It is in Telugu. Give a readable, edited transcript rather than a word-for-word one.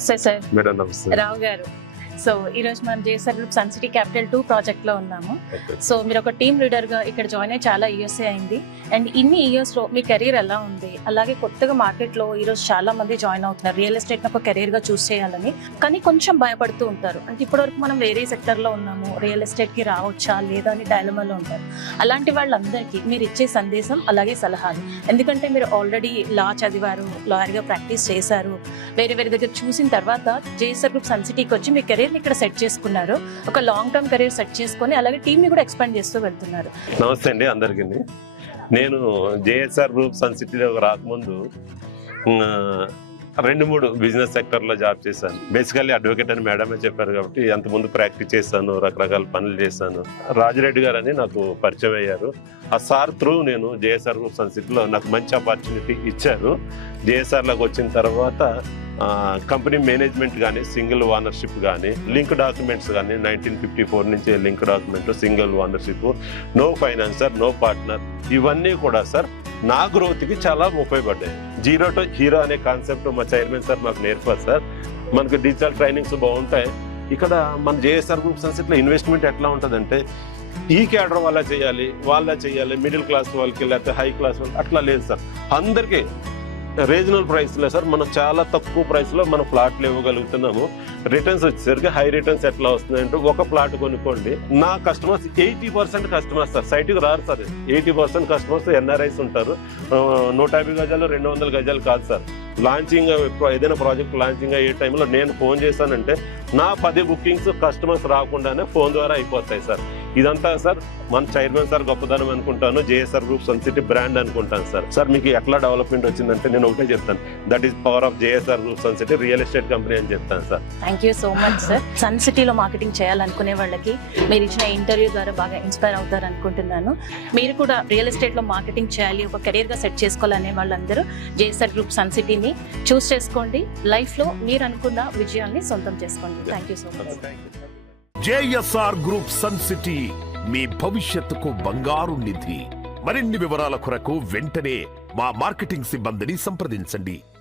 నమస్తే సార్. మేడం నమస్తే. రావు గారు, సో ఈరోజు మనం JSR group sun city capital 2 ప్రాజెక్ట్లో ఉన్నాము. సో మీరు ఒక టీమ్ లీడర్గా ఇక్కడ జాయిన్ అయ్యి చాలా ఇయర్సే అయింది. అండ్ ఇన్ని ఇయర్స్లో మీ కెరీర్ ఎలా ఉంది? అలాగే కొత్తగా మార్కెట్లో ఈరోజు చాలా మంది జాయిన్ అవుతున్నారు రియల్ ఎస్టేట్ని ఒక కెరీర్గా చూస్ చేయాలని, కానీ కొంచెం భయపడుతూ ఉంటారు. అంటే ఇప్పటివరకు మనం వేరే సెక్టర్లో ఉన్నాము, రియల్ ఎస్టేట్కి రావచ్చా లేదా అని డైలమాలో ఉంటారు. అలాంటి వాళ్ళందరికీ మీరు ఇచ్చే సందేశం అలాగే సలహాలు, ఎందుకంటే మీరు ఆల్రెడీ లా చదివారు, లాయర్గా ప్రాక్టీస్ చేశారు, వేరే వేరే దగ్గర చూసిన తర్వాత జేఎస్ఆర్ గ్రూప్ సన్ సిటీకి వచ్చి మీ కెరీర్ ఇక్కడ సెట్ చేసుకున్నారు. ఒక లాంగ్ టర్మ్ కెరీర్ సెట్ చేసుకొని అలాగే టీమ్ ని కూడా ఎక్స్పాండ్ చేస్తూ వెళ్తున్నారు. నమస్తే అండి అందరికీ. నేను జేఎస్ఆర్ గ్రూప్ సన్ సిటీలో రాకముందు 2-3 బిజినెస్ సెక్టర్లో జాబ్ చేశాను. బేసికల్లీ అడ్వకేట్ అని మేడమే చెప్పారు కాబట్టి అంతకుముందు ప్రాక్టీస్ చేశాను, రకరకాల పనులు చేశాను. రాజిరెడ్డి గారు అని నాకు పరిచయం అయ్యారు. ఆ సార్ త్రూ నేను జేఎస్ఆర్ గ్రూప్ సన్ సిటీలో నాకు మంచి ఆపర్చునిటీ ఇచ్చారు. జేఎస్ఆర్లోకి వచ్చిన తర్వాత కంపెనీ మేనేజ్మెంట్ కానీ, సింగిల్ ఓనర్షిప్ కానీ, లింక్ డాక్యుమెంట్స్ కానీ 1954 నుంచి link document, single ownership, no financer, no partner, ఇవన్నీ కూడా సార్ నా గ్రోత్కి చాలా ఉపయోగపడ్డాయి. జీరో టు హీరో అనే కాన్సెప్ట్ మా చైర్మన్ సార్ మాకు నేర్పారు సార్. మనకు డిజిటల్ ట్రైనింగ్స్ బాగుంటాయి. ఇక్కడ మన జేఎస్ఆర్ గ్రూప్ సన్ సిటీలో ఇన్వెస్ట్మెంట్ ఎట్లా ఉంటుందంటే ఈ క్యాడర్ వాళ్ళ చేయాలి, మిడిల్ క్లాస్ వాళ్ళకి లేకపోతే హై క్లాస్ వాళ్ళకి అట్లా లేదు సార్. అందరికీ రీజనల్ ప్రైస్లో సార్ మనం చాలా తక్కువ ప్రైస్లో మనం ప్లాట్లు ఇవ్వగలుగుతున్నాము. రిటర్న్స్ వచ్చేసరికి హై రిటర్న్స్ ఎట్లా వస్తున్నాయంటే ఒక ప్లాట్ కొనుక్కోండి, నా కస్టమర్స్ 80% కస్టమర్స్ సార్ సైట్కి రారు సార్. 80% కస్టమర్స్ ఎన్ఆర్ఐస్ ఉంటారు. 150 గజాలు 200 గజాలు కాదు సార్. లాంచింగ్ ఏదైనా ప్రాజెక్ట్ లాంచింగ్ అయ్యే టైంలో నేను ఫోన్ చేశానంటే నా 10 బుకింగ్స్ కస్టమర్స్ రాకుండానే ఫోన్ ద్వారా అయిపోతాయి సార్. ఇదంతా సార్ మన చైర్మన్ సార్ గొప్పదనం అనుకుంటాను, JSR group sun City brand అనుకుంటాను సార్. సార్ మీకు ఎట్లా డెవలప్మెంట్ వచ్చిందంటే నేను ఒకటే చెప్తాను, that is power of JSR group sun City real estate company అని చెప్తాను sir. Thank you so much sir. Sun సిటీలో మార్కెటింగ్ చేయాలనుకునే వాళ్ళకి మీరు ఇచ్చిన ఇంటర్వ్యూ ద్వారా బాగా ఇన్స్పైర్ అవుతారు అనుకుంటున్నాను. మీరు కూడా రియల్ ఎస్టేట్లో మార్కెటింగ్ చేయాలి, ఒక కెరీర్గా సెట్ చేసుకోవాలనే వాళ్ళందరూ జేఎస్ఆర్ గ్రూప్ సన్ సిటీని చూస్ చేసుకోండి. లైఫ్లో మీరు అనుకున్న విజయాన్ని సొంతం చేసుకోండి. Thank you so much. JSR group sun City మీ భవిష్యత్తుకు బంగారు నిధి. మరిన్ని వివరాల కొరకు వెంటనే మా మార్కెటింగ్ సిబ్బందిని సంప్రదించండి.